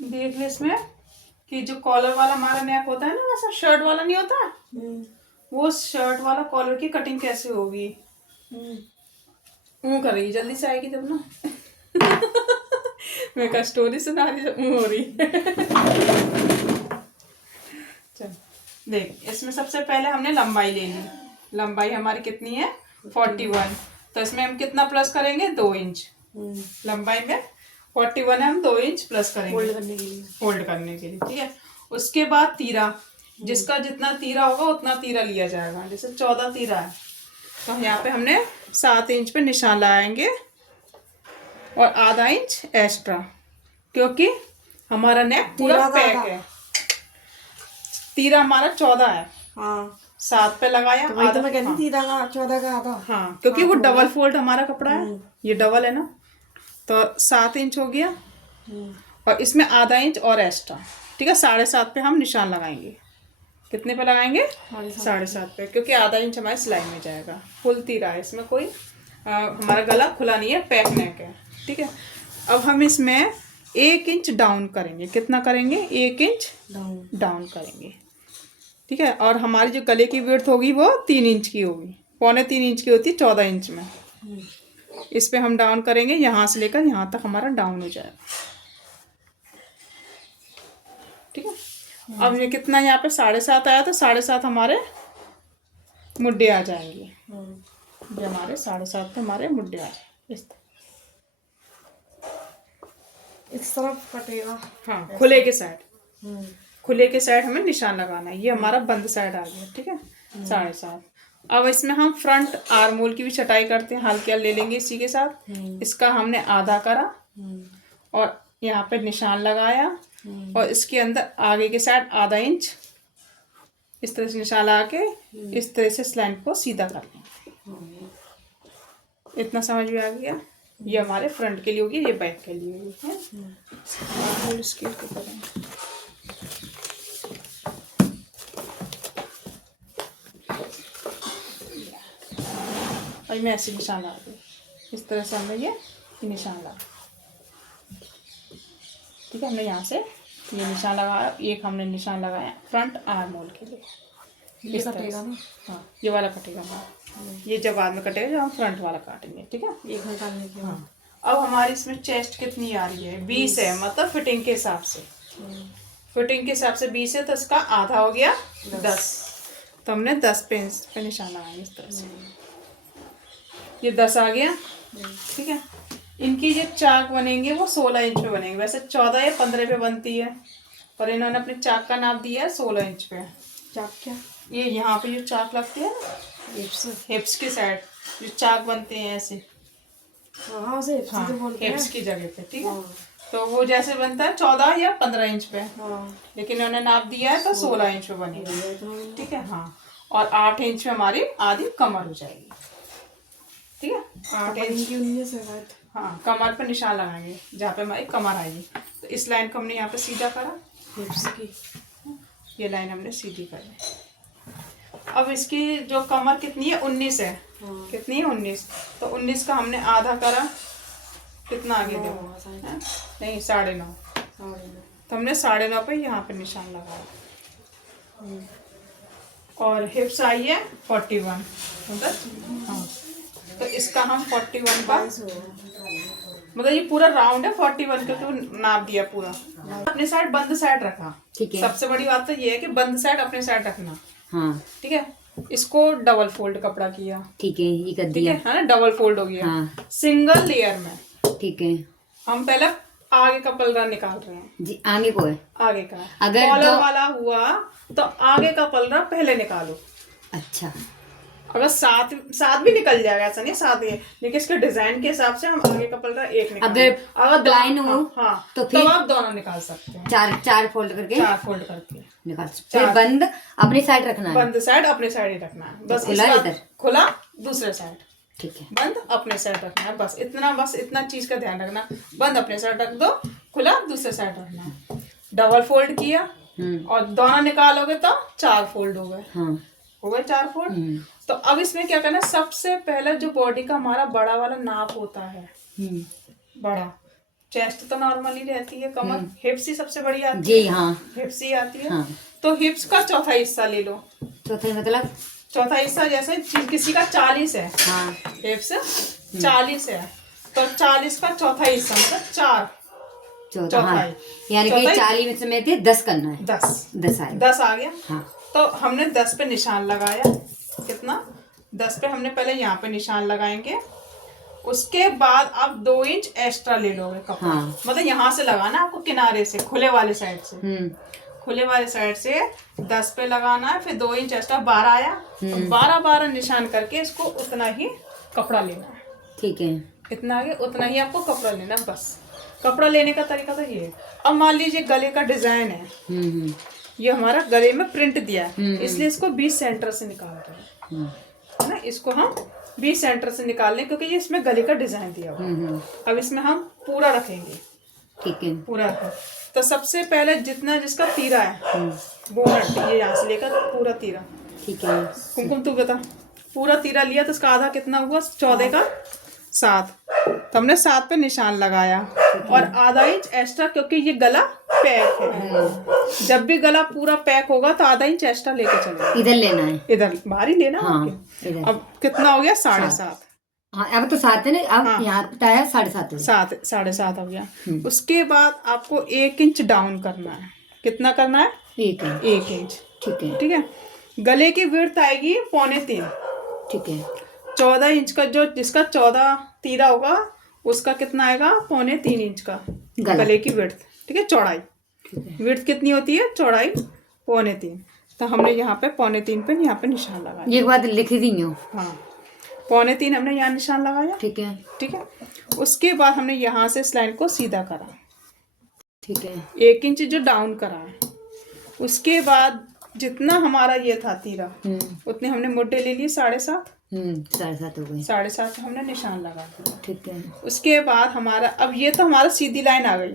देख ले इसमें कि जो कॉलर वाला हमारा नेक होता है ना, वैसा शर्ट वाला नहीं होता, वो शर्ट वाला कॉलर की कटिंग कैसे होगी। वो करेगी जल्दी से आएगी जब ना। मैं का स्टोरी सुना रही हो रही। चल देख, इसमें सबसे पहले हमने लंबाई ले ली। लंबाई हमारी कितनी है 41, तो इसमें हम कितना प्लस करेंगे 2 इंच। लंबाई में 41 है, हम 2 इंच प्लस करेंगे फोल्ड करने के लिए। ठीक है, उसके बाद तीरा, जिसका जितना तीरा होगा उतना तीरा लिया जाएगा। जैसे 14 तीरा है तो यहाँ पे हमने 7 इंच पे निशान लगाएंगे और आधा इंच एक्स्ट्रा, क्योंकि हमारा नेक पूरा पैक है। तीरा हमारा 14 है, हाँ 7 पे लगाया तो आधा, मैं कहती हाँ। तीरा का 14 का आधा, हाँ क्योंकि वो डबल फोल्ड हमारा कपड़ा है, ये डबल है ना, तो 7 इंच हो गया और इसमें आधा इंच और एक्स्ट्रा। ठीक है, 7.5 पे हम निशान लगाएंगे। कितने पे लगाएंगे 7.5 पे, क्योंकि आधा इंच हमारे सिलाई में जाएगा। फुल तीरा है इसमें, कोई हमारा गला खुला नहीं है, पैक नेक है। ठीक है, अब हम इसमें 1 इंच डाउन करेंगे। कितना करेंगे 1 इंच डाउन करेंगे। ठीक है, और हमारी जो गले की विड्थ होगी वो 3 इंच की होगी, 3.25 इंच की होती है 14 इंच में। इस पे हम डाउन करेंगे, यहाँ से लेकर यहाँ तक हमारा डाउन हो जाएगा। ठीक है, अब ये कितना यहाँ पे 7.5 आया, तो 7.5 हमारे मुड्डे आ जाएंगे। ये हमारे 7.5 पे हमारे मुड्डे आ जाएंगे। इस तरफ कटेगा, हाँ खुले के साइड, खुले के साइड हमें निशान लगाना है। ये हमारा बंद साइड आ गया। ठीक है, 7.5। अब इसमें हम फ्रंट आर्म होल की भी छटाई करते हैं, हल्के ले लेंगे इसी के साथ। इसका हमने आधा करा और यहाँ पे निशान लगाया और इसके अंदर आगे के साइड आधा इंच इस तरह से निशान लगा के इस तरह से स्लैंट को सीधा कर लेंगे। इतना समझ में आ गया। ये हमारे फ्रंट के लिए होगी, ये बैक के लिए होगी है। इसके और मैं ऐसे निशान लगा दूँ, इस तरह से हमने ये निशान लगा। ठीक है, हमने यहाँ से ये निशान लगाया, एक हमने निशान लगाया फ्रंट आर्म होल के लिए। ये कटेगा ना, हाँ ये वाला कटेगा ना, ये जब बाद में कटेगा जब हम फ्रंट वाला काटेंगे। ठीक है, एक निकालने के बाद। अब हमारी इसमें चेस्ट कितनी आ रही है 20 है, मतलब फिटिंग के हिसाब से। फिटिंग के हिसाब से 20 है, तो इसका आधा हो गया 10, तो हमने 10 पे निशान लगाएंगे इस तरह से। ये 10 आ गया। ठीक है, इनकी जो चाक बनेंगे वो 16 इंच पे बनेंगे। वैसे 14 या 15 पे बनती है, पर इन्होंने अपने चाक का नाप दिया है 16 इंच पे। चाक क्या, ये यहाँ पे जो चाक लगती है ना हिप्स के साइड जो चाक बनते हैं ऐसे, हाँ हिप्स की जगह पे। ठीक है, तो वो जैसे बनता है 14 या 15 इंच पे, लेकिन उन्होंने नाप दिया है तो 16 इंच पे बनेगी। ठीक है, हाँ, और 8 इंच में हमारी आधी कमर हो जाएगी। ठीक है, 8 इंच, हाँ कमर पे निशान लगाएंगे जहाँ पे हमारी कमर आएगी। तो इस लाइन को हमने यहाँ पे सीधा करा, हिप्स की ये लाइन हमने सीधी करी। अब इसकी जो कमर कितनी है 19 है, कितनी है 19, तो 19 का हमने आधा करा। कितना आगे देखो, नहीं 9.5, तो हमने 9.5 पे यहाँ पे निशान लगाया। और हिप्स आई है 41, मतलब हाँ, तो इसका हम 41 का, मतलब ये पूरा राउंड है 41 का, तो नाप दिया पूरा। अपने साइड बंद साइड रखा। ठीक है, सबसे बड़ी बात तो ये है कि बंद साइड अपने साइड रखना। हाँ ठीक है, इसको डबल फोल्ड कपड़ा किया। ठीक है, ये कर दिया है ना, डबल फोल्ड हो गया। हाँ। सिंगल लेयर में। ठीक है, हम पहले आगे का पल्ला निकाल रहे हैं जी। आगे को है, आगे का अगर कॉलर वाला हुआ तो आगे का पल्ला पहले निकालो। अच्छा, अगर साथ भी निकल जाएगा, ऐसा नहीं साथ ही, लेकिन इसके डिजाइन के हिसाब से हम आगे का पल्ला एक निकाल। अगर ब्लाइंड हो हाँ, तो फिर आप दोनों निकाल सकते हैं। चार फोल्ड करके निकाल सकते हैं। बंद अपनी साइड रखना है, बंद साइड अपने साइड ही रखना है बस। खुला इधर, खुला दूसरे साइड। ठीक है, बंद अपने साइड रखना है बस इतना चीज का ध्यान रखना। बंद अपने साइड रख दो, खुला दूसरे साइड रखना है। डबल फोल्ड किया और दोनों निकालोगे तो 4 फोल्ड हो गए। हो गए 4 फोल्ड। तो अब इसमें क्या करना है, सबसे पहले जो बॉडी का हमारा बड़ा वाला नाप होता है, बड़ा चेस्ट तो नॉर्मली रहती है, कमर हिप्स ही सबसे बड़ी आती जी। है। हाँ हिप्स ही आती है। हाँ। तो हिप्स का चौथा हिस्सा ले लो। चौथा मतलब? चौथा हिस्सा जैसे किसी का 40 है, हाँ। हिप्स 40 है, तो 40 का चौथा हिस्सा मतलब 4 चौथा। हाँ। चौथाई। यानी कि 40 में से 10 करना है। 10 आएगा। 10 आ गया। हाँ। तो हमने 10 पे निशान लगाया। कितना? 10 पे हमने पहले यहाँ पे निशान लगाएंगे। उसके बाद आप 2 इंच एक्स्ट्रा ले लोगे कपड़ा। हाँ। मतलब यहाँ से लगाना आपको, किनारे से, खुले वाले साइड से। खुले वाले साइड से 10 पे लगाना है, फिर 2 इंच एक्स्ट्रा 12 आया, तो 12 निशान करके इसको उतना ही कपड़ा लेना है। ठीक है। इतना आगे उतना ही आपको कपड़ा लेना है बस। कपड़ा लेने का तरीका तो ये है। अब मान लीजिए गले का डिजाइन है, ये हमारा गले में प्रिंट दिया है, इसलिए इसको 20 सेंटर से निकाल रहे हैं, है ना। इसको हम 20 सेंटर से निकाल लें क्योंकि ये इसमें गले का डिजाइन दिया हुआ है। अब इसमें हम पूरा रखेंगे। ठीक है। पूरा रखें तो सबसे पहले जितना जिसका तीरा है बोनट, ये यहाँ से लेकर पूरा तीरा। ठीक है। कुमकुम तू बता, पूरा तीरा लिया तो इसका आधा कितना हुआ? 14 का 7। तो हमने 7 पे निशान लगाया और आधा इंच एक्स्ट्रा, क्योंकि ये गला पैक है। जब भी गला पूरा पैक होगा तो आधा इंच एक्स्ट्रा लेके चलेगा। इधर लेना है, इधर बाहर ही लेना। हाँ, इधर। अब कितना हो गया? 7.5। हाँ, अब तो 7 है ना। अब हाँ। यहाँ बताया 7.5। 7.5 हो गया। उसके बाद आपको 1 इंच डाउन करना है। कितना करना है? 1 इंच। ठीक है। ठीक है। गले की विड्थ आएगी 2.25। ठीक है। 14 इंच का जो जिसका 14 तीरा होगा उसका कितना आएगा? 3.25 इंच का गले की विड्थ। ठीक है। चौड़ाई, विड्थ कितनी होती है? चौड़ाई 3.25। तो हमने यहाँ पे 3.25 पे यहाँ पे निशान लगाया। एक बात लिख दी हूँ। हाँ, 3.25 हमने यहाँ निशान लगाया। ठीक है। ठीक है। उसके बाद हमने यहाँ से इस लाइन को सीधा करा। ठीक है। 1 इंच जो डाउन करा है, उसके बाद जितना हमारा ये था तीरा उतने हमने मोटे ले लिए 7.5। 7.5 हो गई। 7.5 हमने निशान लगा दिया। ठीक है। उसके बाद हमारा, अब ये तो हमारा सीधी लाइन आ गई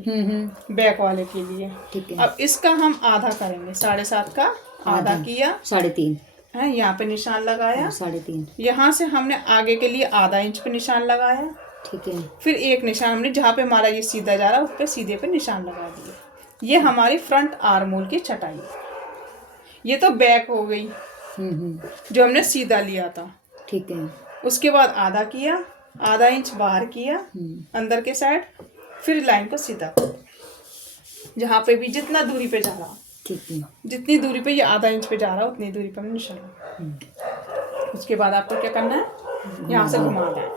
बैक वाले के लिए। ठीक है। अब इसका हम आधा करेंगे। 7.5 का आधा किया, 3.5 है, यहाँ पे निशान लगाया। 3.5। यहाँ से हमने आगे के लिए आधा इंच पे निशान लगाया। ठीक है। फिर एक निशान हमने जहाँ पे हमारा ये सीधा जा रहा है उस पे सीधे पे निशान लगा दिए। ये हमारी फ्रंट आर्म होल की चटाई है। ये तो बैक हो गई जो हमने सीधा लिया था। ठीक है। उसके बाद आधा किया, आधा इंच बाहर किया अंदर के साइड, फिर लाइन को सीधा जहाँ पे भी जितना दूरी पे जा रहा, ठीक है। जितनी दूरी पे ये आधा इंच पे जा रहा है उतनी दूरी पे हमने निशान। उसके बाद आपको क्या करना है? यहाँ से घुमाना है।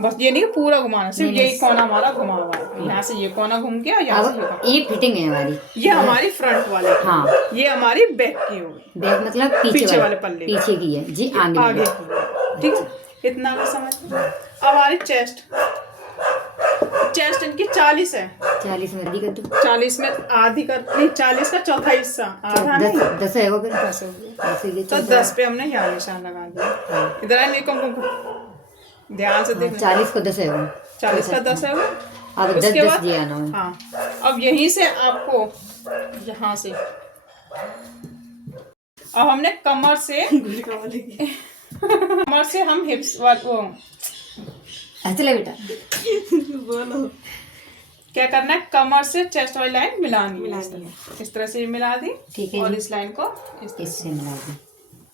बस ये नहीं पूरा घुमाना, सिर्फ यही कोना हमारा घुमा हुआ है। यहाँ से ये कोना घूम गया, यहाँ से ये फिटिंग है हमारी। ये हमारी फ्रंट वाले। हाँ। ये हमारी बैक की होगी। बैक मतलब पीछे वाले पल्ले, पीछे की है जी, आगे की। ठीक है। इतना भी समझ। अब हमारी चेस्ट इनकी 40 है। 40 में आधी कर दो। 40 में आधी कर नहीं, 40 का चौथा हिस्सा आधा नहीं, 10 है वो। 10 हो गया। तो 10 पे हमने यहाँ निशान लगा दिया। इधर है, नहीं ध्यान से देखना। 40 को 10 है वो। 40 का 10 है वो। अब 10 जी आना है। हाँ। अब यहीं से आपको यहाँ से, अब हमने कमर से कमर से हम हिप्स वो चले बेटा बोलो क्या करना है? कमर से चेस्ट वाली लाइन मिलानी है। इस तरह से मिला दी। ठीक है। और इस लाइन को इससे मिला दी।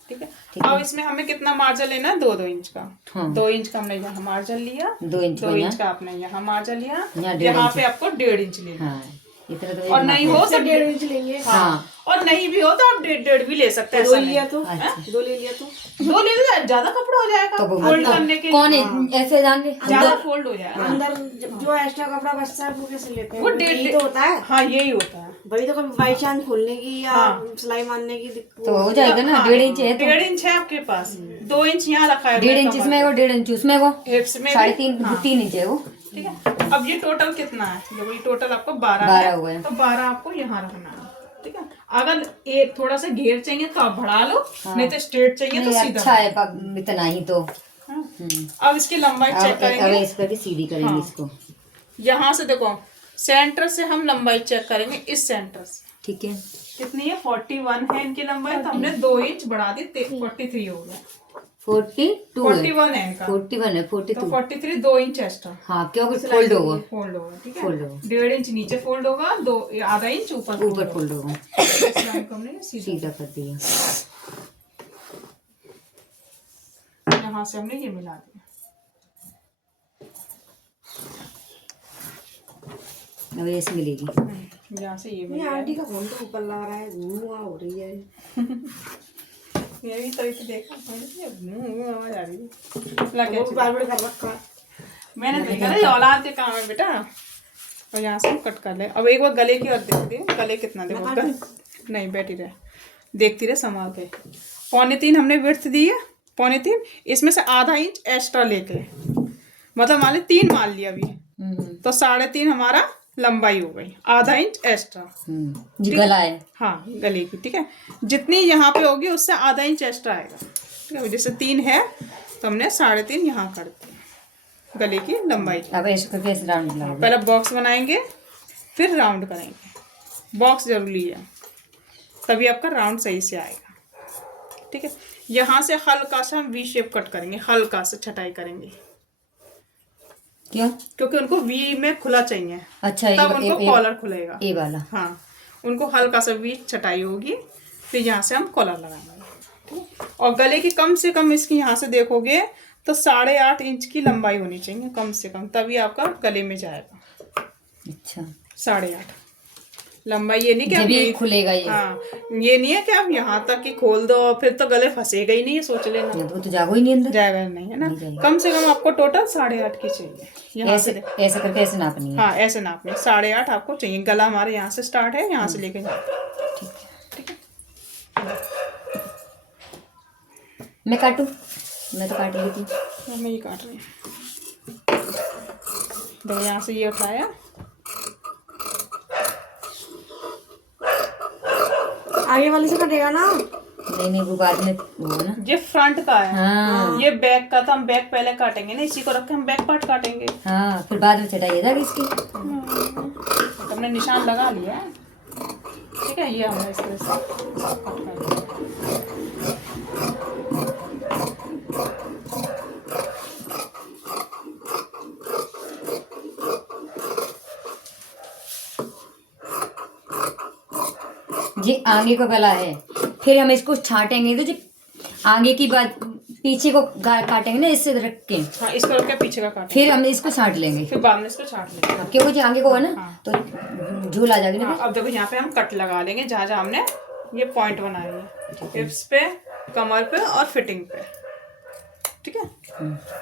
ठीक है। अब इसमें हमें कितना मार्जिन लेना है? 2 इंच का। हाँ। 2 इंच का हमने यहाँ मार्जिन लिया। 2 इंच का आपने यहाँ मार्जिन लिया। यहाँ पे आपको 1.5 इंच लेना। हाँ। और नहीं हो तो 1.5 इंच लेंगे। हाँ। और नहीं भी हो तो आप 1.5 भी ले सकते हैं। 2 लिया तो 2 ले लिया तो 2 ले लिया, ज्यादा कपड़ा हो जाएगा तो फोल्ड करने के लिए। कौन ऐसे जाएंगे ज्यादा फोल्ड हो जाएगा। अंदर जो एक्स्ट्रा कपड़ा बचता है वो कैसे लेते हैं? वो 1.5 तो होता है। हाँ, यही होता है। भाई तो कभी बाई चांस खोलने की या सिलाई मारने की तो हो जाएगा ना। 1.5 इंच है। 1.5 इंच है आपके पास। 2 इंच यहाँ रखा है। 1.5 इंच इसमें, 1.5 इंच उसमें, हिप्स में 3.5 इंच है वो। ठीक है। अब ये टोटल कितना है? देखो ये टोटल आपको 12 हुआ है। तो 12 आपको यहाँ रखना है। ठीक है। अगर एक थोड़ा सा घेर चाहिए तो आप बढ़ा लो। हाँ। नहीं तो स्ट्रेट चाहिए तो सीधा। अच्छा है इतना ही तो। हाँ। अब इसकी लंबाई चेक करेंगे। इस पर भी सीधी करेंगे। हाँ। इसको यहाँ से देखो, सेंटर से हम लंबाई चेक करेंगे। इस सेंटर से ठीक है कितनी है? 41 है इनकी लंबाई। तो हमने 2 इंच बढ़ा दी, 43 हो गया। 42 है, 41 है इनका, 41 है, तो 42। 43 2 इंच एक्स्ट्रा हाँ क्योंकि फोल्ड होगा, फोल्ड होगा, ठीक है। फोल्ड होगा, 1.5 इंच नीचे फोल्ड होगा, आधा इंच ऊपर ऊपर फोल्ड होगा। इस लाइन को हमने सीधा कर दिया, यहाँ से हमने ये मिला दिया। अब ऐसे मिलेगी। यहाँ से ये ये आंटी का फोन तो ऊपर लग रहा है, धुआं हो रही है। ये भी तो देखा आवाज आ रही वो भी बार बार कर रखा है। मैंने देखा ना, ये औलाद के काम है बेटा। और यहाँ से हम कट कर ले। अब एक बार गले की और देख दे, गले कितना देखो नहीं बैठी रहे, देखती रहे संभाल के। 3.25 हमने विड्थ दी है, 3.25, इसमें से आधा इंच एक्स्ट्रा लेके, मतलब मान ली 3 मान लिया अभी, तो 3.5 हमारा लंबाई हो गई, आधा इंच एक्स्ट्रा। ये गला है, हाँ गले की, ठीक है। जितनी यहाँ पे होगी उससे आधा इंच एक्स्ट्रा आएगा, ठीक है। जैसे 3 है तो हमने 3.5 यहाँ कर दिया गले की लंबाई। अब ऐसे करके ऐसे राउंड लगाओगे। पहले बॉक्स बनाएंगे फिर राउंड करेंगे, बॉक्स जरूरी है तभी आपका राउंड सही से आएगा, ठीक है। यहाँ से हल्का सा हम वी शेप कट करेंगे, हल्का सा छटाई करेंगे। क्यों? क्योंकि उनको वी में खुला चाहिए, अच्छा, तब उनको कॉलर खुलेगा, ये वाला। हाँ, उनको हल्का सा वी छटाई होगी, फिर यहाँ से हम कॉलर लगाएंगे, ठीक है। और गले की कम से कम इसकी यहाँ से देखोगे तो 8.5 इंच की लंबाई होनी चाहिए कम से कम, तभी आपका गले में जाएगा। अच्छा, 8.5 लंबाई। ये नहीं कि जब ये खुलेगा ये। हाँ, ये नहीं है कि आप यहाँ तक ही खोल दो फिर तो गले फंसेगा ही नहीं, ये सोच लेना। वो तो जागो ही नहीं अंदर, जाएगा नहीं, है ना। कम से कम आपको टोटल 8.5 की चाहिए। यहाँ से ऐसे करके ऐसे नापनी है। हाँ ऐसे नापनी, 8.5 आपको चाहिए। गला हमारे यहाँ से स्टार्ट है, यहाँ से लेके जाते हैं, ठीक है। मैं काटूं? मैं तो काट लेती हूँ। मैं ये काट रही हूँ, देखो यहाँ से ये उठाया, आगे वाले से कटेगा ना? नहीं वो बाद में होगा ना। ये फ्रंट का है। हाँ। ये बैक का था, हम बैक पहले काटेंगे ना, इसी को रख के हम बैक पार्ट काटेंगे। हाँ, फिर बाद में चटाई जाएगी इसकी। हमने निशान लगा लिया है, ठीक है। ये हमने इस तरह से कट कर दिया। ये आगे का गला है, फिर हम इसको छाटेंगे तो जो आगे की बात पीछे को काटेंगे ना, इससे रख के। हाँ, इसको रख के पीछे का काटेंगे, फिर हम इसको छाट लेंगे, फिर बाद में इसको छाट लेंगे। हाँ, क्योंकि जो आगे को है ना, हाँ। तो झूल आ जाएगी ना। हाँ, अब देखो यहाँ पे हम कट लगा लेंगे, जहाँ जहाँ हमने ये पॉइंट बनाए हैं, हिप्स पे, कमर पे और फिटिंग पे, ठीक है।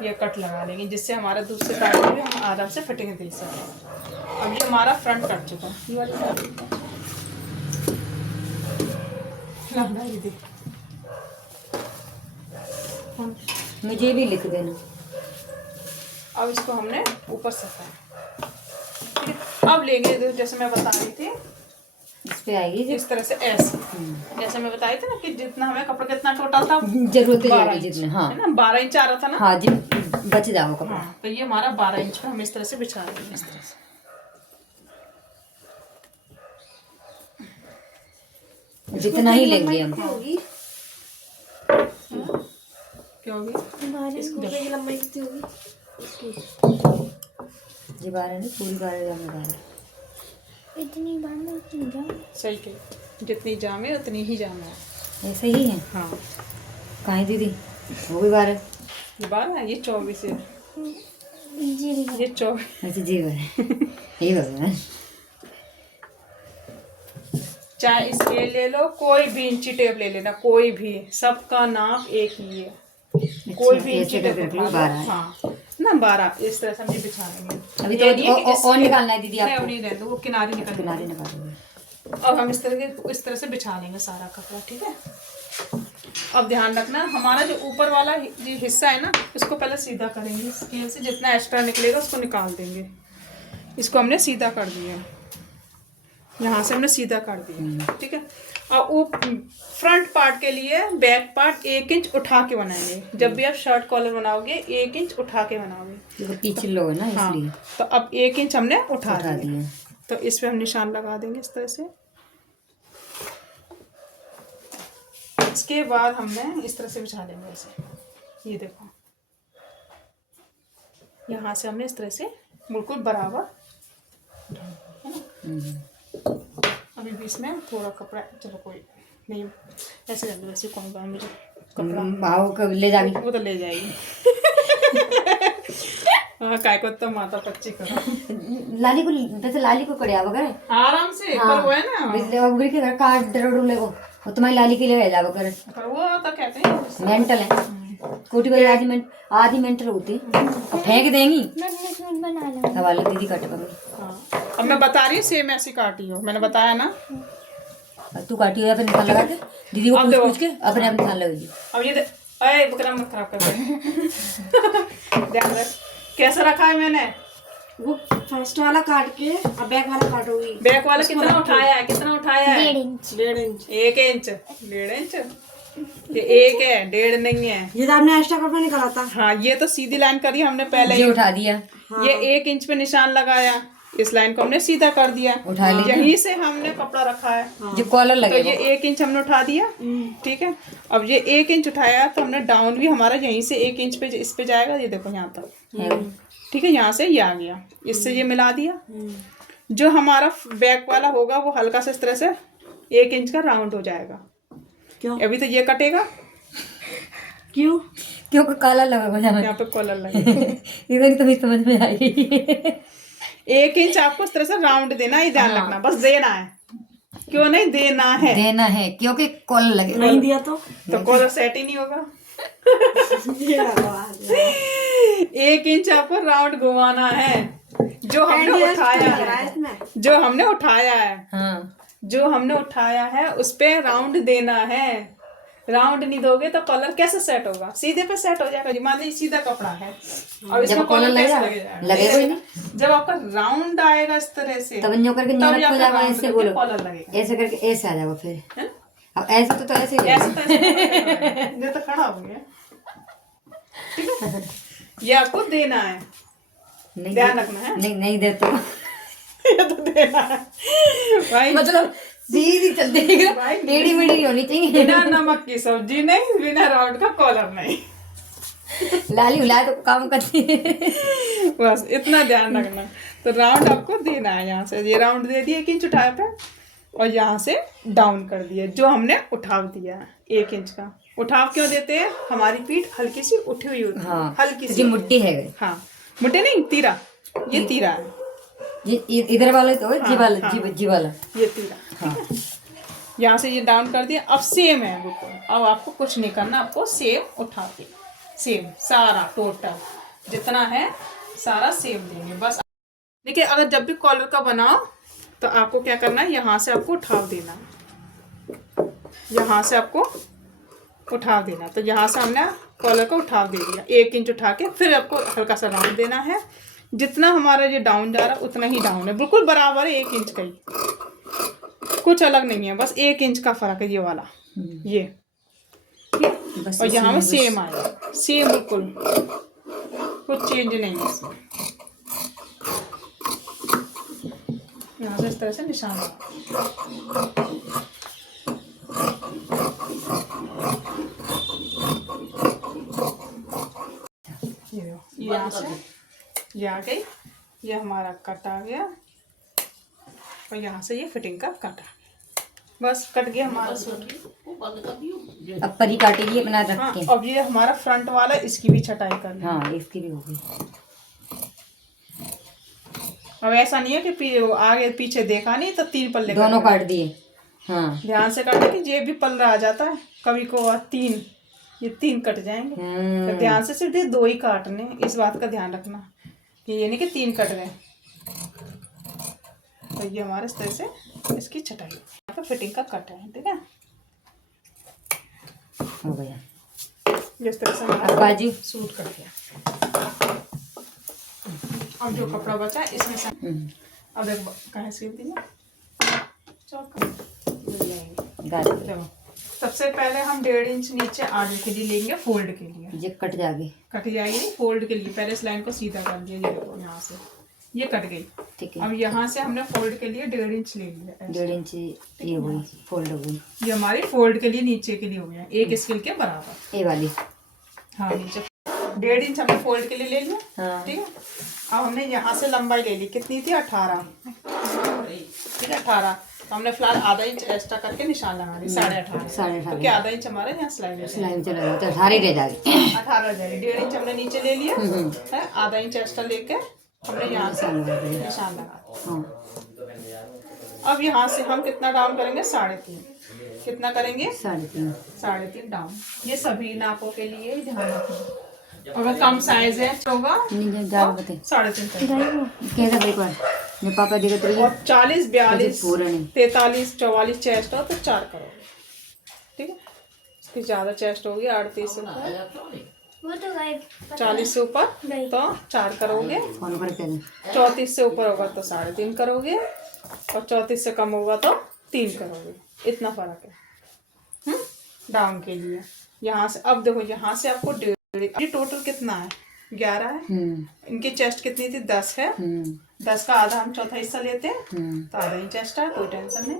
ये कट लगा लेंगे जिससे हमारा दूसरे पार्ट में हम आराम से फिटिंग दे सकें। अब ये हमारा फ्रंट कट चुका है, ये वाली दीदी। मुझे भी लिख देना। अब इसको हमने ऊपर से ठीक है। अब लेंगे जैसे मैं बता रही थी, इस पे आएगी इस तरह से ऐसे, जैसे मैं बताई थी ना कि जितना हमें कपड़ा कितना टोटल था, जरूरत है जितने। हाँ, है ना, 12 इंच आ रहा था ना। हाँ जी, बच जाओ कपड़ा। हाँ, तो ये हमारा 12 इंच पे हम इस तरह से बिछा देंगे, इस तरह से। जितना ही लेंगे हम। क्या होगी? इस कूपे की लंबाई कितनी होगी? जी 12 नहीं, पूरी 12 इतनी बार इतनी जाम। सही के, जितनी जामे उतनी ही जाना है। ऐसे ही है। हाँ, कहाँ दीदी, वो भी 12। ये 12 है, ये 24 है, ये 24। अच्छा जी 12 यही होगा। चाहे स्केल ले लो, कोई भी इंची टेप ले लेना, कोई भी, सबका नाप एक ही है। कोई भी इंची टेप उठा लो। हाँ ना, 12 इस तरह से हम ये बिछा लेंगे। अभी तो और निकालना है दीदी आपको। नहीं रहने दो, वो किनारे निकल किनारे निकालोगे। अब हम इस तरह से बिछा लेंगे सारा कपड़ा, ठीक है। अब ध्यान रखना, हमारा जो ऊपर वाला जो हिस्सा है ना, इसको पहले सीधा करेंगे स्केल से, जितना एक्स्ट्रा निकलेगा उसको निकाल देंगे। इसको हमने सीधा कर दिया, यहाँ से हमने सीधा कर दिया, ठीक है। और वो फ्रंट पार्ट के लिए बैक पार्ट 1 इंच उठा के बनाएंगे। जब भी आप शर्ट कॉलर बनाओगे 1 इंच उठा के बनाओगे, क्योंकि पीछे लो है ना, इसलिए। हाँ, तो अब 1 इंच हमने उठा दिया, दिया। तो इस पे हम निशान लगा देंगे इस तरह से। इसके बाद हमने इस तरह से बिछा लेंगे ऐसे, ये देखो, यहाँ से हमने इस तरह से बिल्कुल बराबर, है ना। अभी बीच में थोड़ा कपड़ा, चलो कोई नहीं, ऐसे कर दो, वैसे कौन बार मुझे कपड़ा भाव को ले जाएगी, वो तो ले जाएगी। हाँ, काय को तो माता पच्ची करो लाली को, वैसे लाली को करे वगैरह आराम से, पर वो है ना, बिजली वगैरह के घर काट डरोडूले को, वो तुम्हारी लाली के लिए ले जाओ कर, पर वो तो कहते हैं मेंटल है, कोटी वाली आधी मेंटल होती, अब फेंक देंगी। हवाले दीदी काटे पकड़ी। हाँ, अब मैं बता रही हूँ सेम ऐसी काटी हो, मैंने बताया ना। तू काटी हो या फिर निशान लगा के दीदी को पूछ पूछ के अपने आप निशान लगाई। अब ये अरे बकरा मत खराब कर दे। ध्यान रख कैसा रखा है मैंने, वो फर्स्ट वाला काट के अब बैक वाला काटोगी। बैक वाला कितना उठाया है, कितना उठाया है? 1.5 इंच। 1 इंच, 1.5 इंच, ये 1 है, 1.5 नहीं है। ये तो आपने एक्स्ट्रा कपड़ा निकाला था। हाँ, ये तो सीधी लाइन करी हमने पहले ये ही, उठा दिया, ये 1 इंच पे निशान लगाया, इस लाइन को हमने सीधा कर दिया, उठा लिया, यहीं से हमने कपड़ा रखा है, जो कॉलर तो लगेगा ये 1 इंच हमने उठा दिया, ठीक है। अब ये 1 इंच उठाया तो हमने डाउन भी हमारा यहीं से 1 इंच पे इस पे जाएगा, ये देखो यहाँ तक, ठीक है। यहाँ से ये आ गया, इससे ये मिला दिया। जो हमारा बैक वाला होगा वो हल्का से इस तरह से 1 इंच का राउंड हो जाएगा। क्यों? अभी तो ये कटेगा, क्यों? क्योंकि काला लगा यहाँ पे कॉलर लगेगा। इधर तुम्हें समझ में आएगी। 1 इंच आपको इस तरह से राउंड देना, ये ध्यान रखना, बस देना है, क्यों नहीं देना है, देना है, क्योंकि कॉलर लगेगा। नहीं दिया तो कॉलर सेट ही नहीं होगा। 1 इंच आपको राउंड घुमाना है, जो हमने उठाया है, जो हमने उठाया है, हाँ, जो हमने उठाया है उस पे राउंड देना है। राउंड नहीं दोगे तो कॉलर कैसे सेट होगा? सीधे पे सेट हो जाएगा जी। मान लीजिए सीधा कपड़ा है और इसमें कॉलर कैसे लगेगा ही नहीं। जब आपका राउंड आएगा इस तरह से, तब न्यू करके न्यू हो जाएगा, ऐसे बोलो, कॉलर लगेगा, ऐसे करके ऐसे आ जाएगा फिर। अब ऐसे तो ऐसे ही ऐसे तो ये तो खड़ा हो गया, ठीक है। ये आपको देना है, ध्यान रखना है। नहीं देते ये तो देना है भाई, मतलब सीधी चल देगा, टेढ़ी मेढ़ी होनी चाहिए। बिना नमक की सब्जी नहीं, बिना राउंड का कॉलर नहीं। लाली उला तो काम करती है। बस इतना ध्यान रखना। तो राउंड आपको देना है, यहाँ से ये राउंड दे दिया 1 इंच उठाया पे, और यहाँ से डाउन कर दिया, जो हमने उठाव दिया है 1 इंच का। उठाव क्यों देते हैं? हमारी पीठ हल्की सी उठी हुई होती है, हाँ, हल्की सी मुट्ठी है। हाँ, मुट्ठी नहीं, तीरा, ये तीरा है, इधर वाला तो जी वाला, जी वाला, ये तीरा। हाँ, यहाँ से ये डाउन कर दिया। अब सेम है बिल्कुल, अब आपको कुछ नहीं करना, आपको सेम उठा के सेम सारा टोटल जितना है सारा सेम देंगे बस। देखिए, अगर जब भी कॉलर का बनाओ तो आपको क्या करना है, यहाँ से आपको उठाव देना है, यहाँ से आपको उठाव देना। तो यहाँ से हमने कॉलर का उठाव दे दिया 1 इंच उठा के, फिर आपको हल्का सा राउंड देना है। जितना हमारा ये डाउन जा रहा है उतना ही डाउन है, बिल्कुल बराबर है 1 इंच का ही, कुछ अलग नहीं है, बस 1 इंच का फर्क है ये वाला, ये ठीक। और यहाँ में सेम आएगा, सेम बिल्कुल, कुछ चेंज नहीं है इसमें। यहाँ से इस तरह से निशान ये यहाँ से ये आ गई, ये हमारा कट आ गया, और यहाँ से ये फिटिंग का कट आ गया, बस कट गया हमारा सूट। अब परी काटेगी अपना रख हाँ, के। अब ये हमारा फ्रंट वाला, इसकी भी छटाई करनी है। हाँ, इसकी भी होगी। अब ऐसा नहीं है कि आगे पीछे देखा नहीं तो 3 पल्ले दोनों काट दिए। हाँ, ध्यान से काटे कि ये भी पल्ला आ जाता है कभी को, 3 ये 3 कट जाएंगे। तो ध्यान से सिर्फ ये 2 ही काटने, इस बात का ध्यान रखना कि ये नहीं कि 3 कट गए। तो ये हमारे इस तरह से इसकी छटाई, यहाँ पे फिटिंग का कट है, ठीक है, हो गया। जिस तरह से अब हमारा बाजू सूट कर दिया। अब जो कपड़ा बचा है इसमें से अब एक कहीं सील दिया, देखो सबसे पहले हम 1.5 इंच नीचे आगे के लिए लेंगे, फोल्ड के लिए। ये कट जाएगी, कट जाएगी फोल्ड के लिए, पहले इस लाइन को सीधा कर दिया, ये देखो यहाँ से ये कट गई। ठीक है। अब यहाँ से हमने फोल्ड के लिए 1.5 इंच ले लिया, 1.5 इंच ये हुई, फोल्ड हो गई। ये हमारी फोल्ड के लिए नीचे के लिए हो गया, 1 स्केल के बराबर, ये वाली। हाँ नीचे 1.5 इंच हमने फोल्ड के लिए ले लिया। हाँ। ठीक है, अब हमने यहाँ से लंबाई ले ली, कितनी थी 18, ठीक है 18। तो हमने फिलहाल आधा इंच एक्स्ट्रा करके निशान लगा दी 18.5, 18.5, क्योंकि आधा इंच हमारे यहाँ सिलाई सिलाई में चला जाता है, 18 रह जाएगी। 18 जाएगी। 1.5 इंच हमने नीचे ले लिया है, आधा इंच एक्स्ट्रा लेके हमने यहाँ से निशान लगा दिया। हाँ। अब यहाँ से हम कितना डाउन करेंगे 3.5, कितना करेंगे 3.5, 3.5 डाउन। ये सभी नापों के लिए ध्यान रखना, अगर कम साइज है तो होगा नहीं जा बते 3.5 कैसा भाई पर मैं पापा दिखत रही और 40, 42, पूरा नहीं 43, 44 चेस्ट हो तो 4 करोगे। ठीक है, इसकी ज़्यादा चेस्ट होगी 38 से ऊपर, 40 से ऊपर तो 4 करोगे, फॉलो करके दे 34 से ऊपर होगा तो 3.5 करोगे, और 34 से कम होगा तो 3 करोगे। इतना फर्क है डाउन के लिए। यहाँ से अब देखो, यहाँ से आपको ये टोटल कितना है 11 है। इनकी चेस्ट कितनी थी 10 है, 10 का आधा हम चौथा हिस्सा लेते हैं तो आधा इंच एक्स्ट्रा, कोई टेंशन नहीं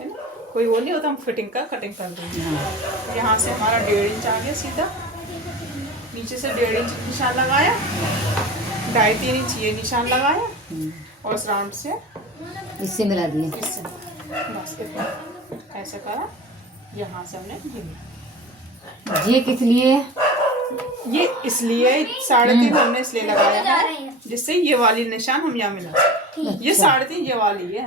है ना, कोई वो नहीं होता, हम फिटिंग का कटिंग कर देंगे। यहाँ से हमारा 1.5 इंच आ गया सीधा, नीचे से 1.5 इंच निशान लगाया, 2.5-3 इंच ये निशान लगाया, और इस राउंड से इससे मिला दिए, इससे बस इतना ऐसे करा। यहाँ से हमने ये लिया। ये किस लिए ये इसलिए 3.5 हमने इसलिए लगाया है जिससे ये वाली निशान हम यहाँ मिला, ये 3.5 ये वाली है।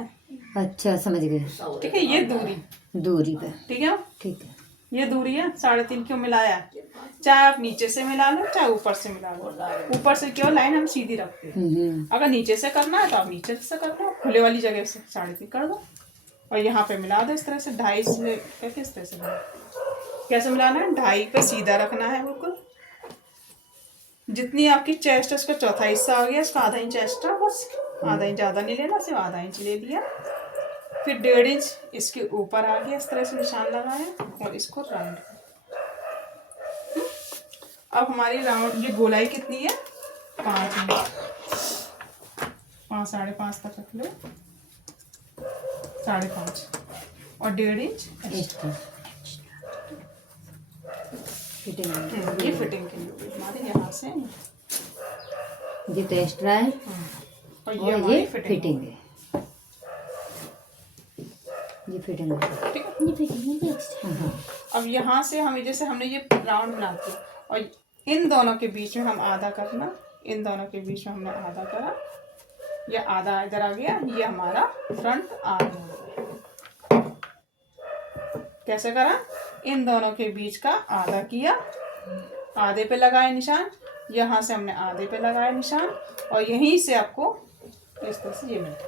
अच्छा समझ गए। ठीक है, ये दूरी पे ठीक है, ठीक है। ये दूरी है 3.5 क्यों मिलाया, चाहे आप नीचे से मिला लो चाहे ऊपर से मिला लो। ऊपर से क्यों, लाइन हम सीधी रखते हैं, अगर नीचे से करना है तो आप नीचे से कर दो, खुले वाली जगह से 3.5 कर दो, और यहाँ पे मिला दो इस तरह से 2.5 से करके इस तरह से कैसे मिलाना है, 2.5 पे सीधा रखना है बिल्कुल। जितनी आपकी चेस्ट है उसका चौथा हिस्सा आ गया, इसका आधा इंच एक्स्ट्रा, बस आधा इंच ज़्यादा नहीं लेना, सिर्फ आधा इंच ले लिया। फिर 1.5 इंच इसके ऊपर आ गया, इस तरह से निशान लगाया और इसको राउंड। अब हमारी राउंड ये गोलाई कितनी है 5 इंच, 5 5.5 तक रख लो, 5.5 और 1.5 इंच एक्स्ट्रा फिटिंग। ये फिटिंग के लिए हमारे यहाँ से ये तो एक्स्ट्रा है और और हमारी ये फिटिंग है, ये फिटिंग है। ठीक है, ये फिटिंग है एक्स्ट्रा। अब यहाँ से हमें जैसे हमने ये राउंड बना दिया और इन दोनों के बीच में हम आधा करना, इन दोनों के बीच में हमने आधा करा, ये आधा इधर आ गया, ये हमारा फ्रंट आर्म हो गया। कैसे करा, इन दोनों के बीच का आधा किया, आधे पे लगाया निशान, यहाँ से हमने आधे पे लगाया निशान, और यहीं से आपको इस तरह से ये मिलता,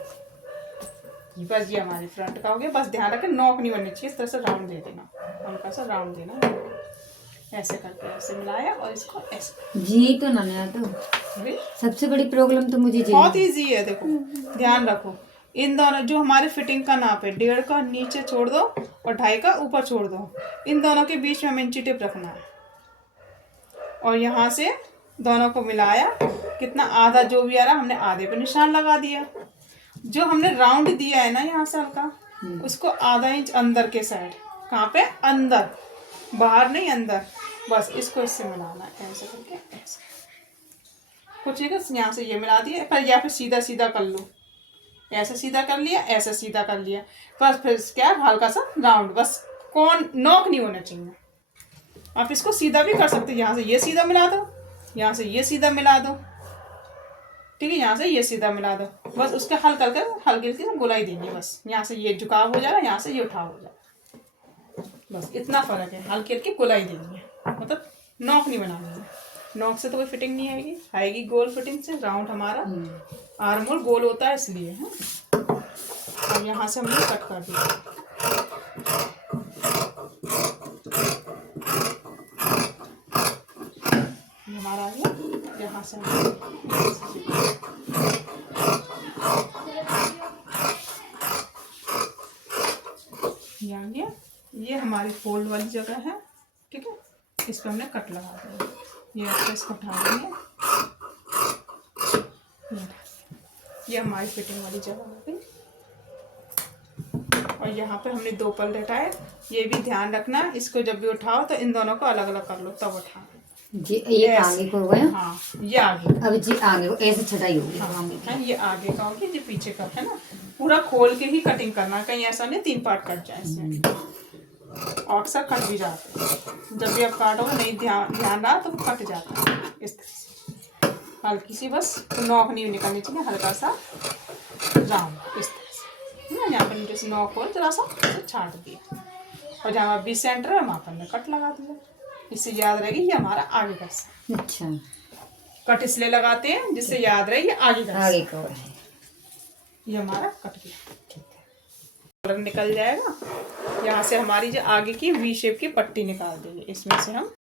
बस ये हमारी फ्रंट का हो गया। बस ध्यान रखें नॉक नहीं बननी चाहिए, इस तरह से राउंड दे देना, हल्का सा राउंड देना, ऐसे करके ऐसे मिलाया और इसको ऐसे। जी तो ना तो सबसे बड़ी प्रॉब्लम तो मुझे बहुत ईजी है, देखो ध्यान रखो, इन दोनों जो हमारे फिटिंग का नाप है 1.5 का नीचे छोड़ दो और 2.5 का ऊपर छोड़ दो, इन दोनों के बीच में हमें इंची टेप रखना है, और यहाँ से दोनों को मिलाया, कितना आधा जो भी आ रहा हमने आधे पे निशान लगा दिया। जो हमने राउंड दिया है ना यहाँ से हल्का, उसको आधा इंच अंदर के साइड, कहाँ पे अंदर, बाहर नहीं अंदर, बस इसको इससे मिलाना है ऐसे करके, ऐसे कुछ नहीं, यहाँ से ये मिला दिया, पर या फिर सीधा सीधा कर लो, ऐसे सीधा कर लिया, ऐसे सीधा कर लिया, बस फिर क्या हल्का सा राउंड, बस कौन नॉक नहीं होना चाहिए। आप इसको सीधा भी कर सकते हो, यहाँ से ये सीधा मिला दो, यहाँ से ये सीधा मिला दो, ठीक है, यहाँ से ये सीधा मिला दो, बस उसका हल्का हल्का हल्की हल्की गोलाई देंगे, बस यहाँ से ये झुकाव हो जाएगा, यहाँ से ये उठाव हो जाएगा, बस इतना फर्क है, हल्की हल्की गोलाई देंगे, मतलब नॉक नहीं बनानी है। नॉक से तो कोई फिटिंग नहीं आएगी, आएगी गोल फिटिंग से। राउंड हमारा आर्म होल गोल होता है इसलिए है। अब यहाँ से हमने कट कर दिया, ये हमारा आ गया, यहाँ से ये आ गया, ये हमारी फोल्ड वाली जगह है, ठीक है, इस पर हमने कट लगा दिया, ये इसको उठा देंगे, ये हमारी फिटिंग वाली जगह हो गई। और यहाँ पे हमने 2 पल्ले उठाए, ये भी ध्यान रखना, इसको जब भी उठाओ तो इन दोनों को अलग अलग कर लो तब उठाओ। जी ये आगे को हो गया। हाँ ये आगे, अब जी आगे को ऐसे छटाई होगी आगे की। है ये आगे का होगी, ये पीछे का, है ना। पूरा खोल के ही कटिंग करना, कहीं ऐसा नहीं 3 पार्ट कट जाए इसमें, और अक्सर कट भी जाते हैं। जब भी आप काटोगे नहीं ध्यान रहा तो वो कट जाता है इस तरह से। हल्की सी बस नोक नहीं निकलनी चाहिए, हल्का सा राउंड इस तरह से, है ना। यहाँ पर नीचे से नोक हो जरा सा छाट दिया, और जहाँ बीच सेंटर है वहाँ पर हमने कट लगा दिया। इससे याद रहेगी ये हमारा आगे का हिस्सा। अच्छा कट इसलिए लगाते हैं जिससे याद रहे ये आगे का आगे हिस्सा। का है। ये हमारा कट गया, कलर निकल जाएगा। यहाँ से हमारी जो आगे की वी शेप की पट्टी निकाल देंगे, इसमें से हम